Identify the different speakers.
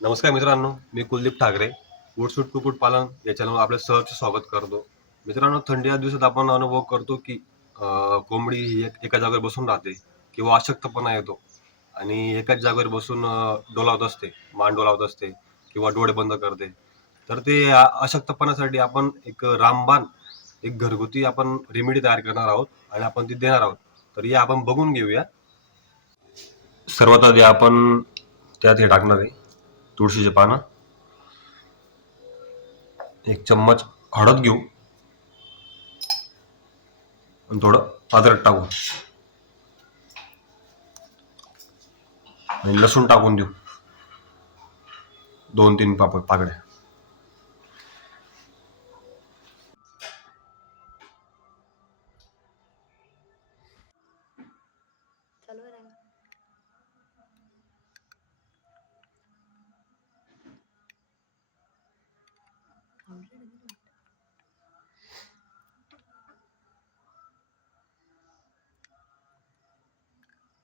Speaker 1: नमस्कार मित्रांनो मी कुलदीप ठाकरे उडसूट कुकुट पालन या चॅनलवर आपल्या सहर्ष स्वागत करतो. मित्रांनो थंडी या दिवसात आपण अनुभव करतो की कोंबडी ही एका जागेवर बसून राहते किंवा अशक्तपणा येतो आणि एकाच जागेवर बसून डोलावत असते मान डोलावत असते किंवा डोळे बंद करते. तर ते अशक्तपणासाठी आपण एक रामबाण एक घरगुती आपण रेमेडी तयार करणार आहोत आणि आपण ती देणार आहोत. तर या आपण बघून घेऊया. सर्वात आधी आपण त्यात हे टाकणार आहे. तुळशीचे पानं एक चम्मच हळद घेऊ आणि थोडं अद्रक टाकू. आणि लसूण टाकून देऊ. दोन तीन पाप पाकड्या
Speaker 2: चालू 好热闹。